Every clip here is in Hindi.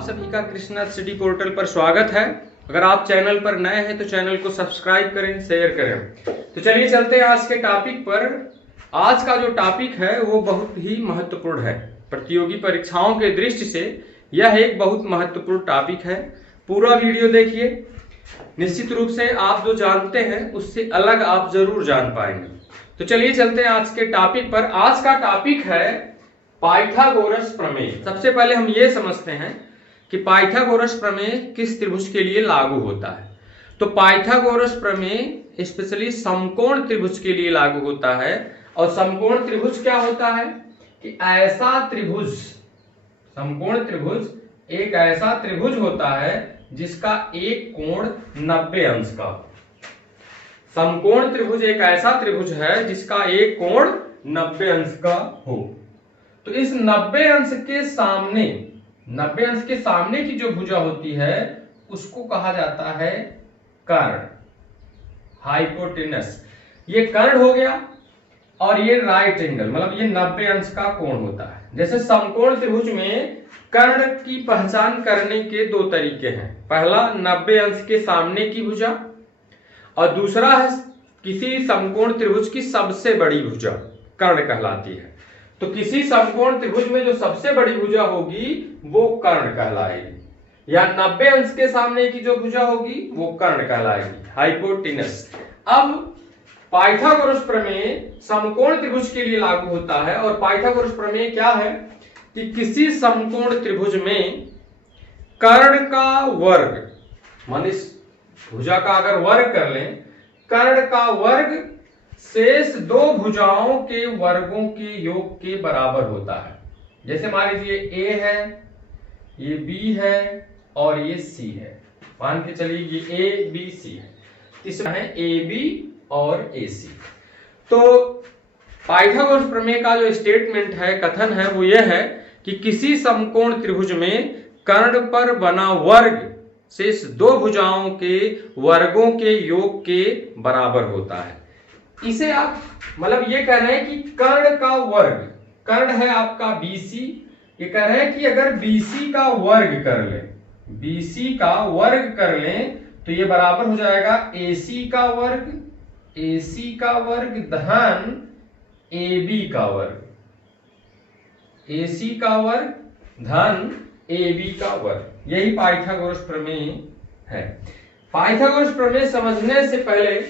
आप सभी का कृष्णा स्टडी पोर्टल पर स्वागत है। अगर आप चैनल पर नए हैं तो चैनल को सब्सक्राइब करें, शेयर करें। तो चलिए चलते हैं आज के टॉपिक पर। आज का जो टॉपिक है वो बहुत ही महत्वपूर्ण है। प्रतियोगी परीक्षाओं के दृष्टि से यह एक बहुत महत्वपूर्ण टॉपिक है। पूरा वीडियो देखिए, निश्चित रूप से आप जो जानते हैं उससे अलग आप जरूर जान पाएंगे। तो चलिए चलते हैं आज के टॉपिक पर। आज का टॉपिक है पाइथागोरस प्रमेय। सबसे पहले हम ये समझते हैं कि पाइथागोरस प्रमेय किस त्रिभुज के लिए लागू होता है। तो पाइथागोरस प्रमेय स्पेशली समकोण त्रिभुज के लिए लागू होता है। और समकोण त्रिभुज क्या होता है कि ऐसा त्रिभुज, समकोण त्रिभुज एक ऐसा त्रिभुज होता है जिसका एक कोण 90 अंश का। समकोण त्रिभुज एक ऐसा त्रिभुज है जिसका एक कोण 90 अंश का हो। तो इस 90 अंश के सामने, 90 अंश के सामने की जो भुजा होती है उसको कहा जाता है कर्ण, हाइपोटेनस। ये कर्ण हो गया और ये राइट एंगल, मतलब ये 90 अंश का कोण होता है। जैसे समकोण त्रिभुज में कर्ण की पहचान करने के दो तरीके हैं। पहला 90 अंश के सामने की भुजा और दूसरा है किसी समकोण त्रिभुज की सबसे बड़ी भुजा, कर्ण कहलाती है। तो किसी समकोण त्रिभुज में जो सबसे बड़ी भुजा होगी वो कर्ण कहलाएगी, या 90 अंश के सामने की जो भुजा होगी वो कर्ण कहलाएगी, हाइपोटेनस। अब पाइथागोरस प्रमेय समकोण त्रिभुज के लिए लागू होता है। और पाइथागोरस प्रमेय क्या है कि किसी समकोण त्रिभुज में कर्ण का वर्ग, मान इस भुजा का अगर वर्ग कर लें, कर्ण का वर्ग शेष दो भुजाओं के वर्गों के योग के बराबर होता है। जैसे मान लीजिए ए है, ये बी है और ये सी है। मान के चलिए ये ए बी सी है, तीसरा है ए बी और ए सी। तो पाइथागोरस प्रमेय का जो स्टेटमेंट है, कथन है, वो यह है कि किसी समकोण त्रिभुज में कर्ण पर बना वर्ग शेष दो भुजाओं के वर्गों के योग के बराबर होता है। इसे आप मतलब ये कह रहे हैं कि कर्ण का वर्ग, कर्ण है आपका BC, ये कह रहे हैं कि अगर BC का वर्ग कर लें, BC का वर्ग कर लें तो ये बराबर हो जाएगा AC का वर्ग, AC का वर्ग धन AB का वर्ग, AC का वर्ग धन AB का वर्ग। यही पाइथागोरस प्रमेय है। पाइथागोरस प्रमेय समझने से पहले,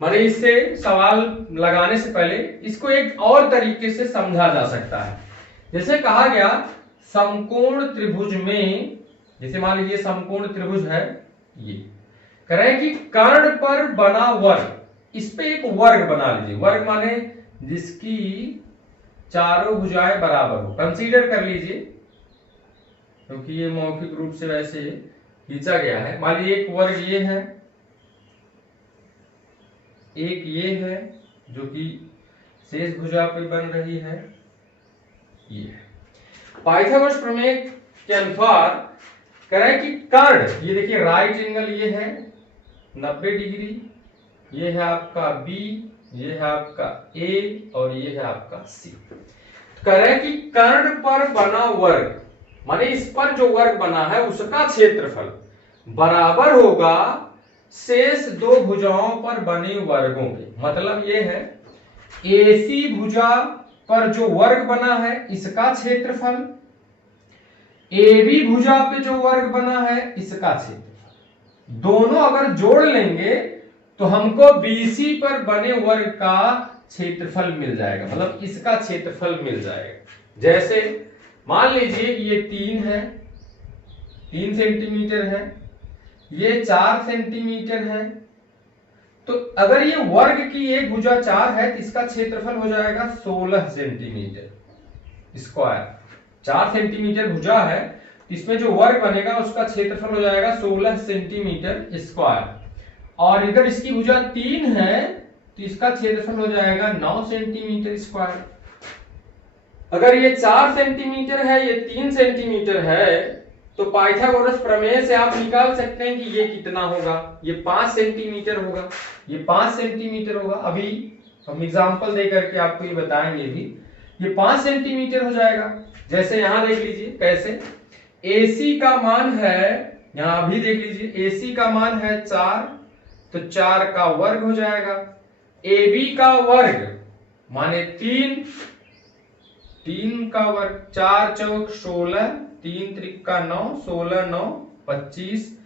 माने इससे सवाल लगाने से पहले इसको एक और तरीके से समझा जा सकता है। जैसे कहा गया समकोण त्रिभुज में, जैसे मान लीजिए समकोण त्रिभुज है, ये कह रहे हैं कि कर्ण पर बना वर्ग, इस पे एक वर्ग बना लीजिए। वर्ग माने जिसकी चारों भुजाएं बराबर हो, कंसीडर कर लीजिए, क्योंकि ये मौखिक रूप से वैसे खींचा गया है। मान लीजिए एक वर्ग ये है, एक ये है जो कि शेष भुजा पे बन रही है, ये है। पाइथागोरस प्रमेय के अनुसार कह रहे हैं कि कर्ण, ये देखिए राइट एंगल ये है 90 डिग्री, ये है आपका B, ये है आपका A और ये है आपका C। कह रहे हैं कि कर्ण पर बना वर्ग, माने इस पर जो वर्ग बना है उसका क्षेत्रफल बराबर होगा शेष दो भुजाओं पर बने वर्गों के। मतलब ये है AC भुजा पर जो वर्ग बना है इसका क्षेत्रफल, AB भुजा पे जो वर्ग बना है इसका क्षेत्रफल, दोनों अगर जोड़ लेंगे तो हमको BC पर बने वर्ग का क्षेत्रफल मिल जाएगा, मतलब इसका क्षेत्रफल मिल जाएगा। जैसे मान लीजिए ये 3 है, 3 सेंटीमीटर है, ये 4 सेंटीमीटर है। तो अगर ये वर्ग की एक भुजा 4 है तो इसका क्षेत्रफल हो जाएगा 16 सेंटीमीटर स्क्वायर। 4 सेंटीमीटर भुजा है तो इसमें जो वर्ग बनेगा उसका क्षेत्रफल हो जाएगा 16 सेंटीमीटर स्क्वायर। और इधर इसकी भुजा 3 है तो इसका क्षेत्रफल हो जाएगा 9 सेंटीमीटर स्क्वायर। अगर ये 4 सेंटीमीटर है, ये 3 सेंटीमीटर है, तो पाइथागोरस प्रमेय से आप निकाल सकते हैं कि ये कितना होगा। ये 5 सेंटीमीटर होगा, ये 5 सेंटीमीटर होगा। अभी हम एग्जांपल दे करके आपको ये बताएंगे भी। ये 5 सेंटीमीटर हो जाएगा। जैसे यहां देख लीजिए कैसे AC का मान है, यहां भी देख लीजिए, AC का मान है 4, तो 4 का वर्ग हो जाएगा। AB का वर्ग माने 3, 3 का वर्ग, 4 चौक 16, 3 त्रिका 9, 16 9 25।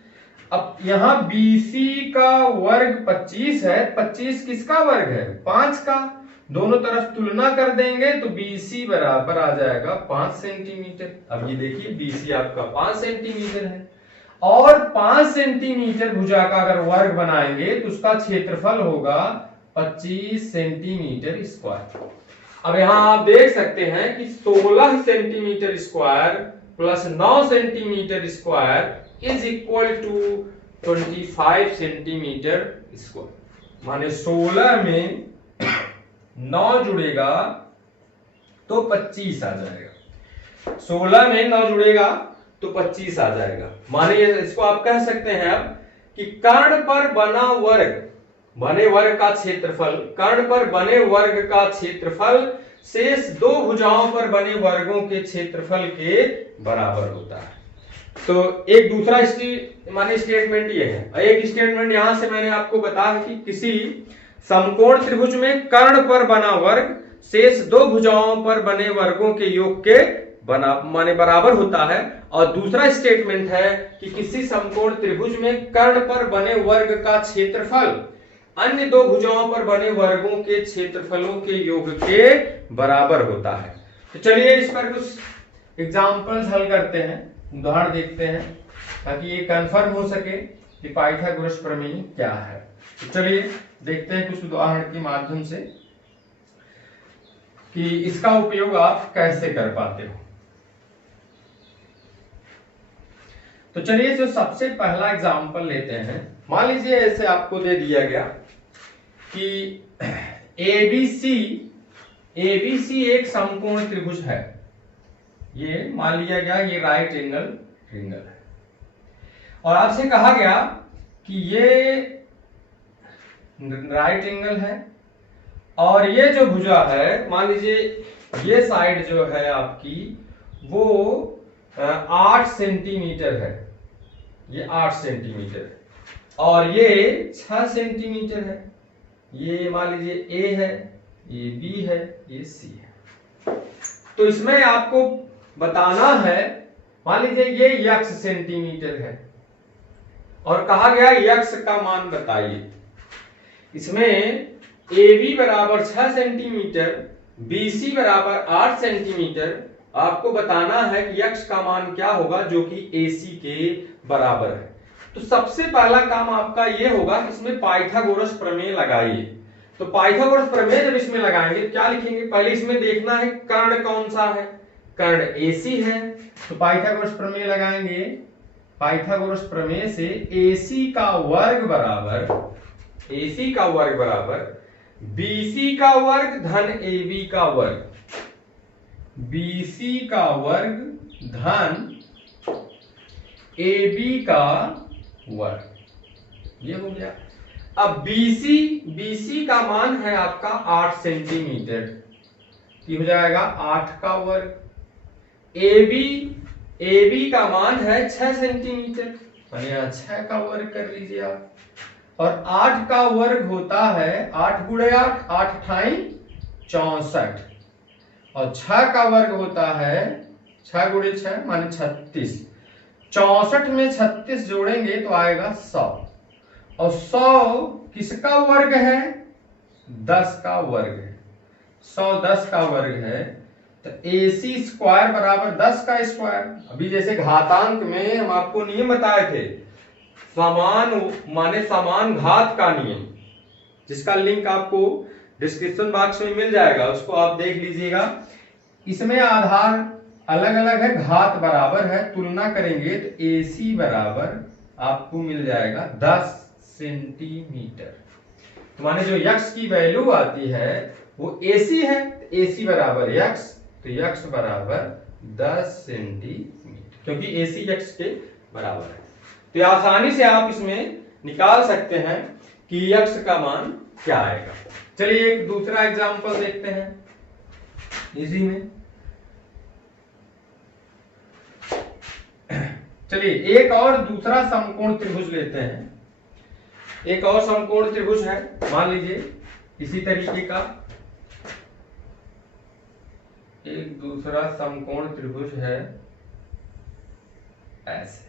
अब यहां BC का वर्ग 25 है, 25 किसका वर्ग है? 5 का। दोनों तरफ तुलना कर देंगे तो BC बराबर आ जाएगा 5 सेंटीमीटर। अब ये देखिए BC आपका 5 सेंटीमीटर है, और 5 सेंटीमीटर भुजा का अगर वर्ग बनाएंगे तो उसका क्षेत्रफल होगा 25 सेंटीमीटर स्क्वायर। अब यहां आप देख सकते हैं कि 16 centimetre square plus 9 centimetre square is equal to 25 centimetre square. माने 16 में 9 जुड़ेगा तो 25 आ जाएगा। 16 में 9 जुड़ेगा तो 25 आ जाएगा। माने इसको आप कह सकते हैं अब कि कर्ण पर बना वर्ग, बने वर्ग का क्षेत्रफल, कर्ण पर बने वर्ग का क्षेत्रफल शेष दो भुजाओं पर बने वर्गों के क्षेत्रफल के बराबर होता है। तो एक दूसरा माने स्टेटमेंट ये है। एक स्टेटमेंट यहां से मैंने आपको बताया कि किसी समकोण त्रिभुज में कर्ण पर बना वर्ग शेष दो भुजाओं पर बने वर्गों के योग के माने बराबर होता है। और दूसरा स्टेटमेंट है कि किसी समकोण त्रिभुज में कर्ण पर बने वर्ग का क्षेत्रफल अन्य दो भुजाओं पर बने वर्गों के क्षेत्रफलों के योग के बराबर होता है। तो चलिए इस पर कुछ एग्जांपल्स हल करते हैं, उदाहरण देखते हैं, ताकि ये कंफर्म हो सके कि पाइथागोरस प्रमेय क्या है। तो चलिए देखते हैं कुछ उदाहरण के माध्यम से कि इसका उपयोग आप कैसे कर पाते हो। तो चलिए जो सबसे पहला एग्जांपल लेते हैं। मान लीजिए ऐसे आपको दे दिया गया कि ABC एक समकोण त्रिभुज है। ये मान लिया गया ये राइट एंगल ट्रायंगल है, और आपसे कहा गया कि ये राइट एंगल है, और ये जो भुजा है मान लीजिए ये साइड जो है आपकी वो 8 सेंटीमीटर है, ये 8 सेंटीमीटर है, और ये 6 सेंटीमीटर है। ये मान लीजिए A है, ये B है, ये C है। तो इसमें आपको बताना है, मान लीजिए ये x सेंटीमीटर है और कहा गया x का मान बताइए। इसमें AB बराबर 6 सेंटीमीटर, BC बराबर 8 सेंटीमीटर। आपको बताना है कि x का मान क्या होगा जो कि AC के बराबर है। तो सबसे पहला काम आपका ये होगा कि इसमें पाइथागोरस प्रमेय लगाइए। तो पाइथागोरस प्रमेय जब इसमें लगाएंगे क्या लिखेंगे? पहले इसमें देखना है कर्ण कौन सा है, कर्ण AC है। तो पाइथागोरस प्रमेय लगाएंगे। पाइथागोरस प्रमेय से AC का वर्ग बराबर BC का वर्ग धन AB का वर्ग, BC का वर्ग धन AB का वर्ग, ये हो गया। अब BC का मान है आपका 8 सेंटीमीटर, ये हो जाएगा 8 का वर्ग। AB का मान है 6 सेंटीमीटर, यहाँ 6 का वर्ग कर लीजिए आप। और 8 का वर्ग होता है 8 गुणे 8, 8 ठाई 64, और 6 का वर्ग होता है 6 गुणे 6 माने 36। 64 में 36 जोड़ेंगे तो आएगा 100, और 100 किसका वर्ग है? 10 का वर्ग है। 100 10 का वर्ग है, तो AC स्क्वायर बराबर 10 का स्क्वायर। अभी जैसे घातांक में हम आपको नियम बताए थे, समान माने समान घात का नियम, जिसका लिंक आपको डिस्क्रिप्शन बॉक्स में मिल जाएगा, उसको आप देख लीजिएगा। इसमें आधार अलग अलग है, घात बराबर है, तुलना करेंगे तो AC बराबर आपको मिल जाएगा 10 सेंटीमीटर। तो माने जो x की वैल्यू आती है वो AC है, तो AC बराबर x, तो x बराबर 10 सेंटीमीटर, क्योंकि AC x के बराबर है। तो आसानी से आप इसमें निकाल सकते हैं कि x का मान क्या आएगा। चलिए एक दूसरा एग्जांपल देखते हैं इसी में। चलिए एक और दूसरा समकोण त्रिभुज लेते हैं। एक और समकोण त्रिभुज है, मान लीजिए इसी तरीके का एक दूसरा समकोण त्रिभुज है ऐसे।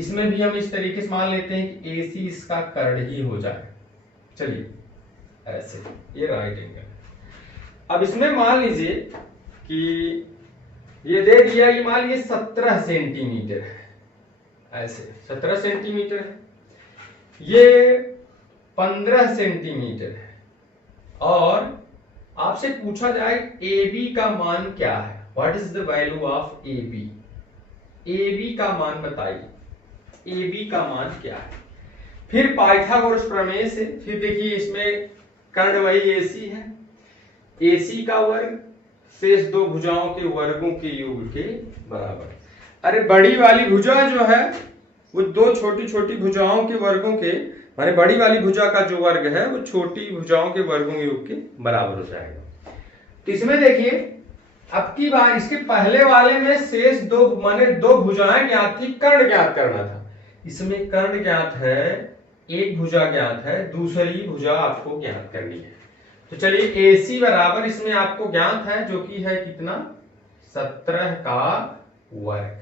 इसमें भी हम इस तरीके से मान लेते हैं कि AC इसका कर्ण ही हो जाए। चलिए ऐसे, ये राइट एंगल। अब इसमें मान लीजिए कि ये दे दिया कि मान लीजिए 17 सेंटीमीटर है, ऐसे 17 सेंटीमीटर है, ये 15 सेंटीमीटर है, और आपसे पूछा जाए AB का मान क्या है, what is the value of AB। AB का मान बताइए, AB का मान क्या है। फिर पाइथागोरस प्रमेय से, फिर देखिए इसमें कर्ण वही AC है, AC का वर्ग शेष दो भुजाओं के वर्गों के योग के बराबर। अरे बड़ी वाली भुजा जो है वो दो छोटी छोटी भुजाओं के वर्गों के, माने बड़ी वाली भुजा का जो वर्ग है वो छोटी भुजाओं के वर्गों के योग के बराबर हो जाएगा। तो इसमें देखिए अब की बार इसके पहले वाले में शेष दो माने दो भुजाएं ज्ञात थी, कर्ण ज्ञात करना था। इसमें कर्ण ज्ञात है, एक भुजा ज्ञात है, दूसरी भुजा आपको ज्ञात करनी है। तो चलिए AC बराबर इसमें आपको ज्ञात है जो कि है कितना, 17 का वर्ग,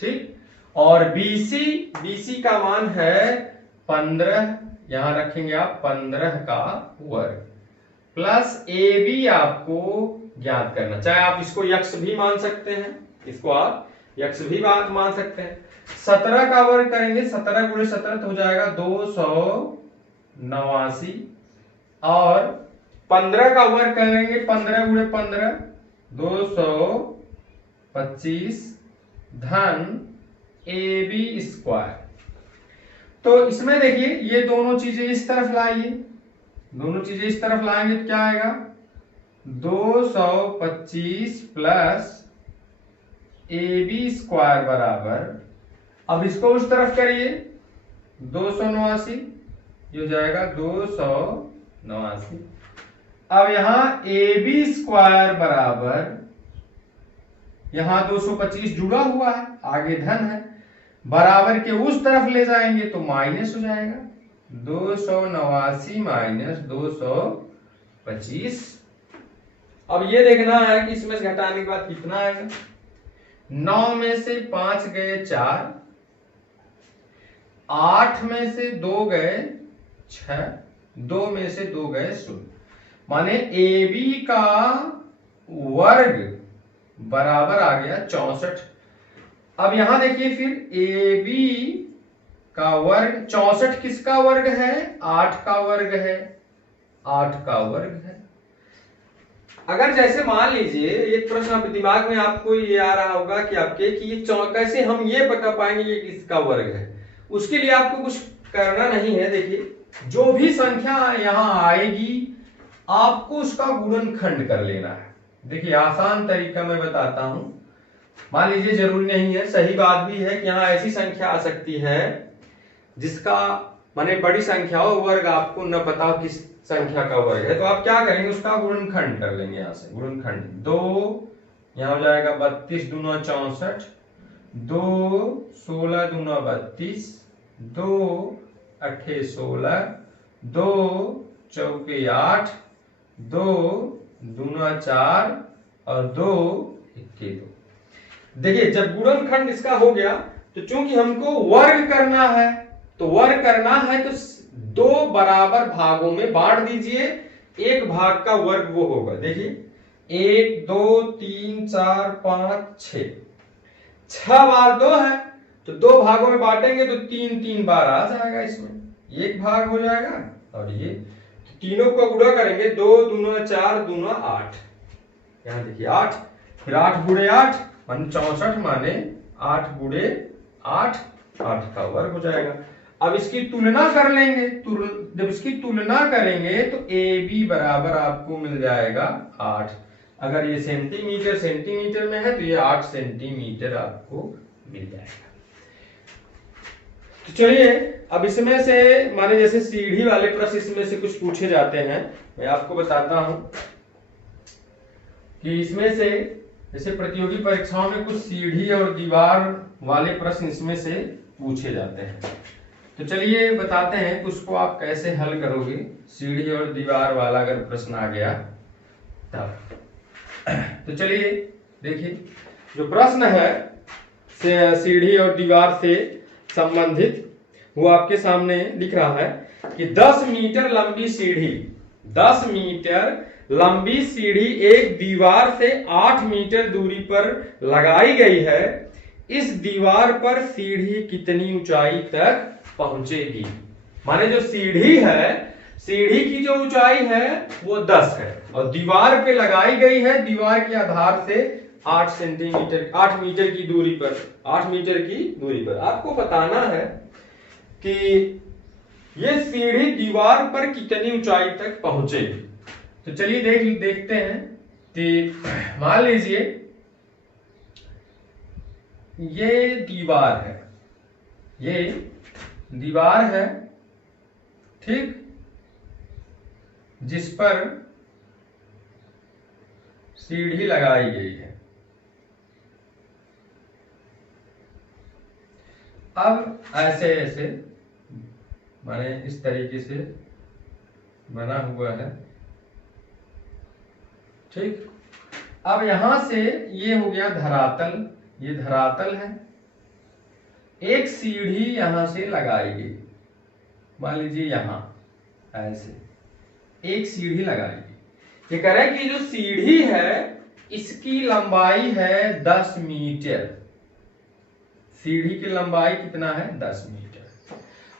ठीक। और BC का मान है 15, यहां रखेंगे आप 15 का वर्ग, प्लस AB आपको ज्ञात करना, चाहे आप इसको यक्ष भी मान सकते हैं, इसको आप यक्ष भी मान सकते हैं। 17 का वर्ग करेंगे, 17 गुणे 17 तो हो जाएगा 289, और 15 का वर्ग करेंगे 15 गुणे 15 225 धन AB स्क्वायर। तो इसमें देखिए ये दोनों चीजें इस तरफ लाइए, दोनों चीजें इस तरफ लाएंगे तो क्या आएगा, 225 प्लस AB स्क्वायर बराबर, अब इसको उस तरफ करिए 289, ये हो जाएगा 289। अब यहां AB स्क्वायर बराबर, यहां 225 जुड़ा हुआ है, आगे धन है, बराबर के उस तरफ ले जाएंगे तो माइनस हो जाएगा, 289 माइनस 225। अब ये देखना है कि इसमें से घटाने के बाद कितना आएगा। 9 में से 5 गए 4, 8 में से 2 गए 6, 2 में से 2 गए 0, माने AB का वर्ग बराबर आ गया 64। अब यहां देखिए फिर AB का वर्ग, 64 किसका वर्ग है, 8 का वर्ग है, 8 का वर्ग है। अगर जैसे मान लीजिए एक प्रश्न आप दिमाग में आपको ये आ रहा होगा कि आपके कि ये कैसे हम ये बता पाएंगे ये किसका वर्ग है, उसके लिए आपको कुछ करना नहीं है। देखिए जो भी संख्या यहां आएगी आपको उसका गुणनखंड कर लेना है। देखिए आसान तरीका मैं बताता हूं, मान लीजिए जरूरी नहीं है, सही बात भी है कि यहाँ ऐसी संख्या आ सकती है जिसका माने बड़ी संख्या हो, वर्ग आपको न पता हो किस संख्या का वर्ग है, तो आप क्या करेंगे, उसका गुणनखंड कर लेंगे। यहां से गुणनखंड 2, यहां हो जाएगा 32 दूना 64, 2 16 दूना 32, 2 8 16, 2 चौके 8, 2 दूना 4 और 2 इक्के 2। देखिए जब गुणनखंड इसका हो गया तो चूंकि हमको वर्ग करना है, तो वर्ग करना है तो 2 बराबर भागों में बांट दीजिए, एक भाग का वर्ग वो होगा। देखिए 1 2 3 4 5 6, 6 बार 2 है तो 2 भागों में बांटेंगे तो 3 3 बार आ जाएगा, इसमें एक भाग हो जाएगा। और ये तीनों को गुणा करेंगे, 2 दूना 4 दूना 8, यहां देखिए 8, फिर 8 गुणे 8 मान 64, माने 8 गुणे 8, 8 का वर्ग हो जाएगा। अब इसकी तुलना कर लेंगे, जब इसकी तुलना करेंगे तो AB बराबर आपको मिल जाएगा 8। अगर ये सेंटीमीटर में है तो ये 8 सेंटीमीटर आपको मिल जाएगा। तो चलिए अब इसमें से माने जैसे सीढ़ी वाले प्रश्न इसमें से कुछ पूछे जाते हैं, मैं आपको बताता हूं कि इसमें से जैसे प्रतियोगी परीक्षाओं में कुछ सीढ़ी और दीवार वाले प्रश्न इसमें से पूछे जाते हैं। तो चलिए बताते हैं कि उसको आप कैसे हल करोगे। सीढ़ी और दीवार वाला अगर प्रश्न आ गया तब तो चलिए देखिए, जो प्रश्न है सीढ़ी और दीवार से संबंधित वो आपके सामने लिख रहा है कि 10 मीटर लंबी सीढ़ी, 10 मीटर लंबी सीढ़ी एक दीवार से 8 मीटर दूरी पर लगाई गई है। इस दीवार पर सीढ़ी कितनी ऊंचाई तक पहुंचेगी? माने जो सीढ़ी है, सीढ़ी की जो ऊंचाई है वो 10 है और दीवार पे लगाई गई है दीवार के आधार से 8 मीटर की दूरी पर, 8 मीटर की दूरी पर। आपको बताना है कि ये सीढ़ी दीवार पर कितनी ऊंचाई तक पहुंचेगी। तो चलिए देखते हैं कि मान लीजिए ये दीवार है, ये दीवार है, ठीक, जिस पर सीढ़ी लगाई गई है। अब ऐसे ऐसे माने इस तरीके से बना हुआ है, ठीक। अब यहां से ये हो गया धरातल, ये धरातल है। एक सीढ़ी यहां से लगाई गई, मान लीजिए यहां ऐसे एक सीढ़ी लगाई गई। ये कह रहा है कि जो सीढ़ी है इसकी लंबाई है 10 मीटर। सीढ़ी की लंबाई कितना है? 10 मीटर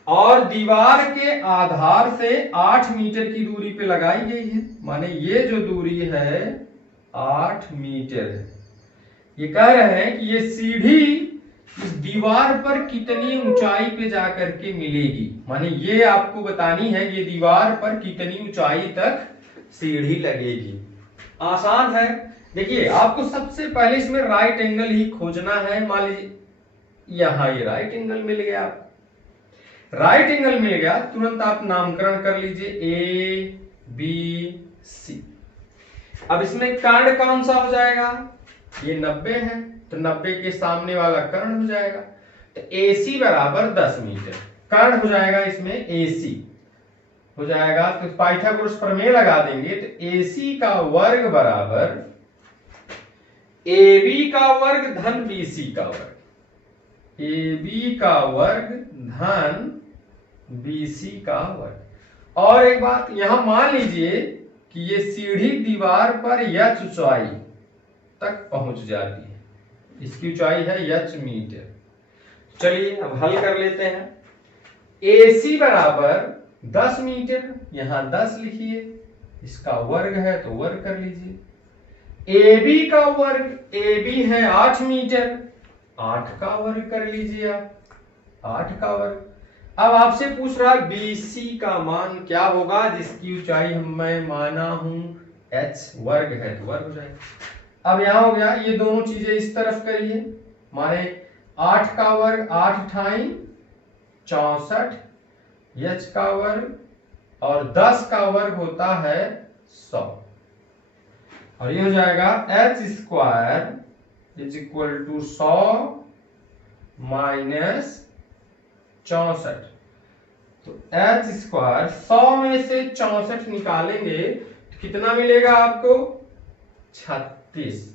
और दीवार के आधार से 8 मीटर की दूरी पे लगाई गई है। माने ये जो दूरी है 8 मीटर है। ये कह रहे हैं कि ये सीढ़ी इस दीवार पर कितनी ऊंचाई पे जाकर के मिलेगी। माने ये आपको बतानी है ये दीवार पर कितनी ऊंचाई तक सीढ़ी लगेगी। आसान है। देखिए आपको सबसे पहले इसमें राइट एंगल ही खोजना है। मान लीजिए यहां ये राइट एंगल मिल गया, राइट एंगल मिल गया, तुरंत आप नामकरण कर लीजिए ए बी सी। अब इसमें कर्ण कौन सा हो जाएगा? ये 90 है तो 90 के सामने वाला कर्ण हो जाएगा। तो AC बराबर 10 मीटर, कर्ण हो जाएगा इसमें AC हो जाएगा। तो पाइथागोरस प्रमेय लगा देंगे तो AC का वर्ग बराबर AB का वर्ग धन BC का वर्ग, AB का वर्ग धन BC का वर्ग। और एक बात यहां मान लीजिए कि ये सीढ़ी दीवार पर h ऊंचाई तक पहुंच जाती है, इसकी ऊंचाई है h मीटर। चलिए अब हल कर लेते हैं। AC बराबर 10 मीटर, यहां 10 लिखिए, इसका वर्ग है तो वर्ग कर लीजिए। AB का वर्ग, AB है 8 मीटर, 8 का वर्ग कर लीजिए आप, 8 का वर्ग। अब आपसे पूछ रहा है BC का मान क्या होगा जिसकी ऊंचाई मैं माना हूं h वर्ग है तो वर्ग हो जाएगा। अब यहां हो गया, ये दोनों चीजें इस तरफ करिए, माने 8 का वर्ग 8 ठाई 64, h का वर्ग और 10 का वर्ग होता है 100 और ये हो जाएगा h square is equal to 100 minus 64। तो h स्क्वायर 100 में से 64 निकालेंगे तो कितना मिलेगा आपको? 36।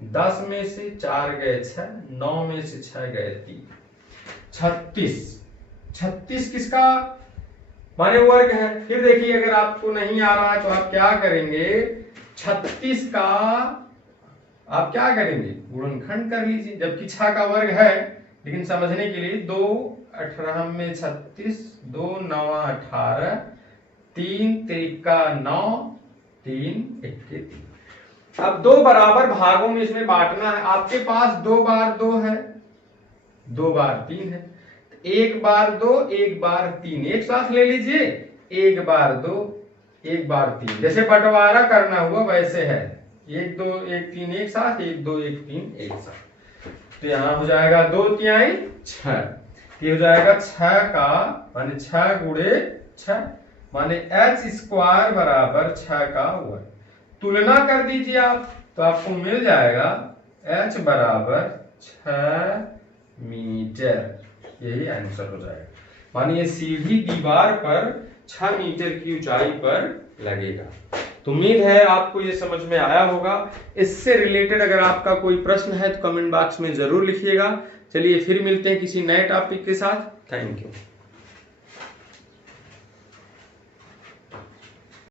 10 में से 4 गए 6, 9 में से 6 गए 3, 36। 36 किसका माने वर्ग है। फिर देखिए अगर आपको नहीं आ रहा है तो आप क्या करेंगे, 36 का आप क्या करेंगे, गुणनखंड कर लीजिए। जबकि 6 का वर्ग है लेकिन समझने के लिए 2 18 में 36, 2 9 18, 3 त्रिका 9, 3 1 3। अब 2 बराबर भागों में इसमें बांटना है। आपके पास 2 बार 2 है, 2 बार 3 है, 1 बार 2 1 बार 3 एक साथ ले लीजिए, 1 बार 2 1 बार 3। जैसे बंटवारा करना हुआ वैसे है, 1 2 1 3 एक साथ, 1 2 1 3 एक साथ। तो यहां हो जाएगा 2 तिहाई 6, ये हो जाएगा 6 का माने 6 गुणे 6 माने h स्क्वायर बराबर 6 का वर्ग। तुलना कर दीजिए आप, तो आपको मिल जाएगा h बराबर 6 मीटर, यही आंसर हो जाएगा। मानिए सीढ़ी दीवार पर 6 मीटर की ऊंचाई पर लगेगा। तो उम्मीद है आपको ये समझ में आया होगा। इससे रिलेटेड अगर आपका कोई प्रश्न है तो कमेंट बॉक्स में जरूर लिखिएगा। चलिए फिर मिलते हैं किसी नए टॉपिक के साथ। Thank you.